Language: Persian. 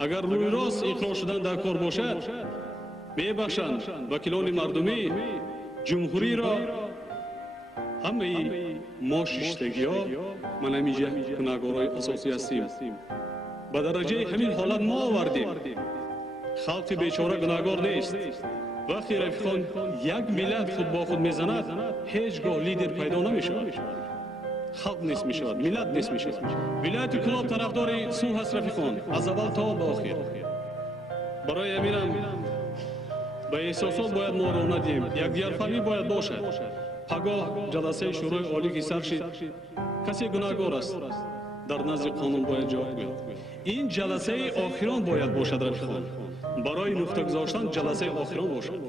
اگر روی راست اقرار شدن در کار باشد میبخشند وکیلان مردمی جمهوری را. همه ما ششتگی ها من همیشه گناهکارای اساسی هستیم. به درجه همین حالت ما آوردیم. خلق بیچاره گناهکار نیست. وقتی رفیقان یک ملت خود با خود میزند هیچگاه لیدر پیدا نمیشود. خلق نیست میشود، ملت نیست میشود. ولایت کلاب طرفدار صلح است رفیقان، از اول تا به آخر. برای همینم به احساسات باید ما راه ندهیم. یکدیگرفهمی باید باشد. پگاه جلسه شورای عالی که سر شد کسی گناهکار است در نزد قانون باید جواب گوید. این جلسه آخران باید باشد رفیقان. برای نقطه گذاشتن جلسه آخران باشد.